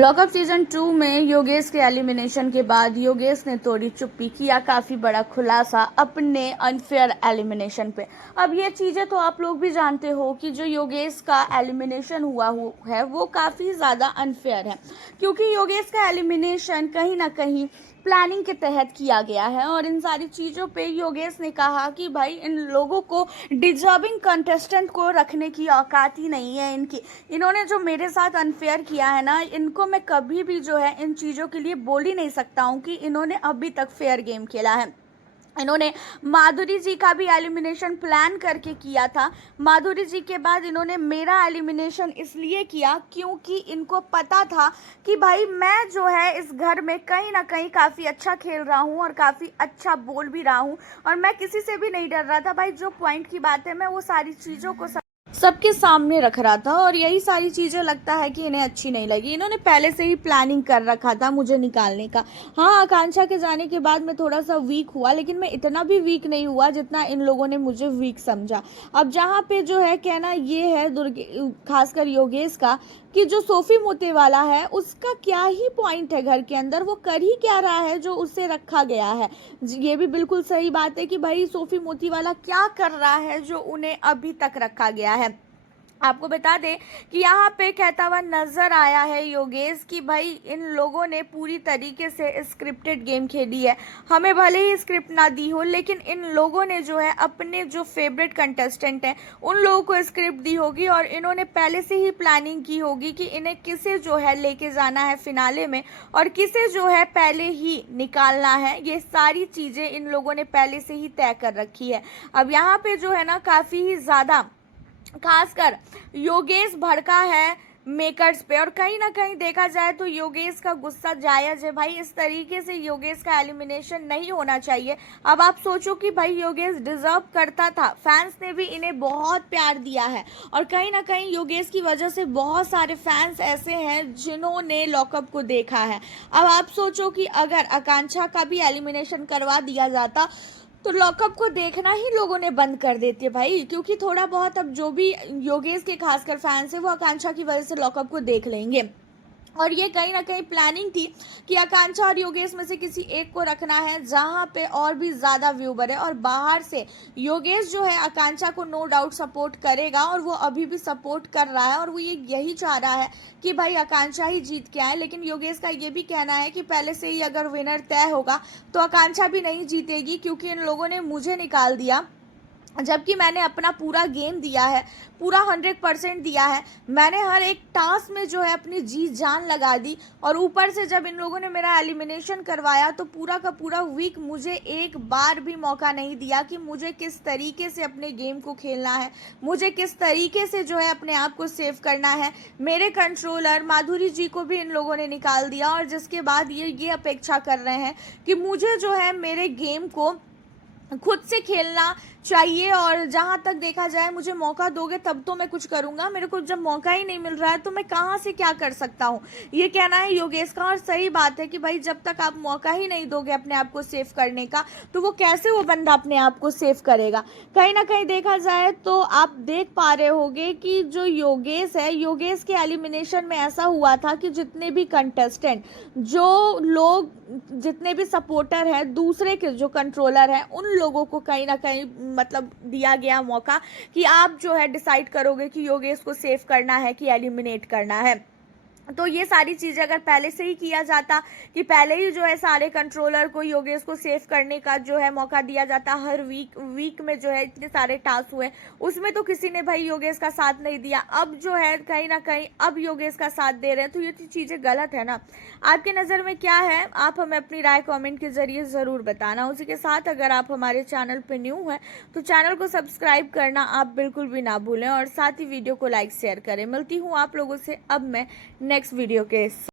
Lockup season 2 में योगेश के elimination के बाद योगेश ने तोड़ी चुप्पी, किया काफी बड़ा खुलासा अपने अनफेयर एलिमिनेशन पे। अब ये चीजें तो आप लोग भी जानते हो कि जो योगेश का एलिमिनेशन हुआ है वो काफी ज्यादा अनफेयर है, क्योंकि योगेश का एलिमिनेशन कहीं ना कहीं प्लानिंग के तहत किया गया है। और इन सारी चीज़ों पे योगेश ने कहा कि भाई इन लोगों को डिजर्विंग कंटेस्टेंट को रखने की औकात ही नहीं है इनकी। इन्होंने जो मेरे साथ अनफेयर किया है ना, इनको मैं कभी भी जो है इन चीज़ों के लिए बोल ही नहीं सकता हूँ कि इन्होंने अभी तक फेयर गेम खेला है। इन्होंने माधुरी जी का भी एलिमिनेशन प्लान करके किया था। माधुरी जी के बाद इन्होंने मेरा एलिमिनेशन इसलिए किया क्योंकि इनको पता था कि भाई मैं जो है इस घर में कहीं ना कहीं काफ़ी अच्छा खेल रहा हूँ और काफ़ी अच्छा बोल भी रहा हूँ, और मैं किसी से भी नहीं डर रहा था। भाई जो पॉइंट की बात है मैं वो सारी चीज़ों को सबके सामने रख रहा था, और यही सारी चीज़ें लगता है कि इन्हें अच्छी नहीं लगी। इन्होंने पहले से ही प्लानिंग कर रखा था मुझे निकालने का। हाँ, आकांक्षा के जाने के बाद मैं थोड़ा सा वीक हुआ, लेकिन मैं इतना भी वीक नहीं हुआ जितना इन लोगों ने मुझे वीक समझा। अब जहाँ पे जो है कहना ये है खासकर योगेश का, कि जो सोफी मोते वाला है उसका क्या ही पॉइंट है घर के अंदर, वो कर ही क्या रहा है जो उससे रखा गया है। ये भी बिल्कुल सही बात है कि भाई सोफी मोती वाला क्या कर रहा है जो उन्हें अभी तक रखा गया है। आपको बता दें कि यहाँ पे कहता हुआ नजर आया है योगेश कि भाई इन लोगों ने पूरी तरीके से स्क्रिप्टेड गेम खेली है। हमें भले ही स्क्रिप्ट ना दी हो, लेकिन इन लोगों ने जो है अपने जो फेवरेट कंटेस्टेंट हैं उन लोगों को स्क्रिप्ट दी होगी, और इन्होंने पहले से ही प्लानिंग की होगी कि इन्हें किसे जो है लेके जाना है फिनाले में और किसे जो है पहले ही निकालना है। ये सारी चीज़ें इन लोगों ने पहले से ही तय कर रखी है। अब यहाँ पे जो है ना काफ़ी ही ज़्यादा खासकर योगेश भड़का है मेकर्स पे, और कहीं ना कहीं देखा जाए तो योगेश का गुस्सा जायज़ है। भाई इस तरीके से योगेश का एलिमिनेशन नहीं होना चाहिए। अब आप सोचो कि भाई योगेश डिजर्व करता था, फैंस ने भी इन्हें बहुत प्यार दिया है, और कहीं ना कहीं योगेश की वजह से बहुत सारे फैंस ऐसे हैं जिन्होंने लॉकअप को देखा है। अब आप सोचो कि अगर आकांक्षा का भी एलिमिनेशन करवा दिया जाता तो लॉकअप को देखना ही लोगों ने बंद कर देते भाई, क्योंकि थोड़ा बहुत अब जो भी योगेश के खासकर फैंस है वो आकांक्षा की वजह से लॉकअप को देख लेंगे। और ये कहीं ना कहीं प्लानिंग थी कि आकांक्षा और योगेश में से किसी एक को रखना है जहां पे और भी ज़्यादा व्यूवर है, और बाहर से योगेश जो है आकांक्षा को नो डाउट सपोर्ट करेगा, और वो अभी भी सपोर्ट कर रहा है, और वो ये यही चाह रहा है कि भाई आकांक्षा ही जीत के आए। लेकिन योगेश का ये भी कहना है कि पहले से ही अगर विनर तय होगा तो आकांक्षा भी नहीं जीतेगी, क्योंकि इन लोगों ने मुझे निकाल दिया जबकि मैंने अपना पूरा गेम दिया है, पूरा 100% दिया है। मैंने हर एक टास्क में जो है अपनी जी जान लगा दी, और ऊपर से जब इन लोगों ने मेरा एलिमिनेशन करवाया तो पूरा का पूरा वीक मुझे एक बार भी मौका नहीं दिया कि मुझे किस तरीके से अपने गेम को खेलना है, मुझे किस तरीके से जो है अपने आप को सेव करना है। मेरे कंट्रोलर माधुरी जी को भी इन लोगों ने निकाल दिया, और जिसके बाद ये अपेक्षा कर रहे हैं कि मुझे जो है मेरे गेम को खुद से खेलना चाहिए, और जहाँ तक देखा जाए मुझे मौका दोगे तब तो मैं कुछ करूँगा, मेरे को जब मौका ही नहीं मिल रहा है तो मैं कहाँ से क्या कर सकता हूँ। ये कहना है योगेश का, और सही बात है कि भाई जब तक आप मौका ही नहीं दोगे अपने आप को सेव करने का तो वो कैसे वो बंदा अपने आप को सेव करेगा। कहीं ना कहीं देखा जाए तो आप देख पा रहे होगे कि जो योगेश है, योगेश के एलिमिनेशन में ऐसा हुआ था कि जितने भी कंटेस्टेंट, जो लोग, जितने भी सपोर्टर हैं, दूसरे के जो कंट्रोलर हैं, उन लोगों को कहीं ना कहीं मतलब दिया गया मौका कि आप जो है डिसाइड करोगे कि योगेश को सेव करना है कि एलिमिनेट करना है। तो ये सारी चीज़ें अगर पहले से ही किया जाता कि पहले ही जो है सारे कंट्रोलर को योगेश को सेव करने का जो है मौका दिया जाता, हर वीक में जो है इतने सारे टास्क हुए उसमें तो किसी ने भाई योगेश का साथ नहीं दिया। अब जो है कहीं ना कहीं अब योगेश का साथ दे रहे हैं, तो ये चीज़ें गलत है ना। आपके नज़र में क्या है, आप हमें अपनी राय कॉमेंट के जरिए ज़रूर बताना। उसी के साथ अगर आप हमारे चैनल पर न्यू हैं तो चैनल को सब्सक्राइब करना आप बिल्कुल भी ना भूलें, और साथ ही वीडियो को लाइक शेयर करें। मिलती हूँ आप लोगों से अब मैं नेक्स्ट वीडियो के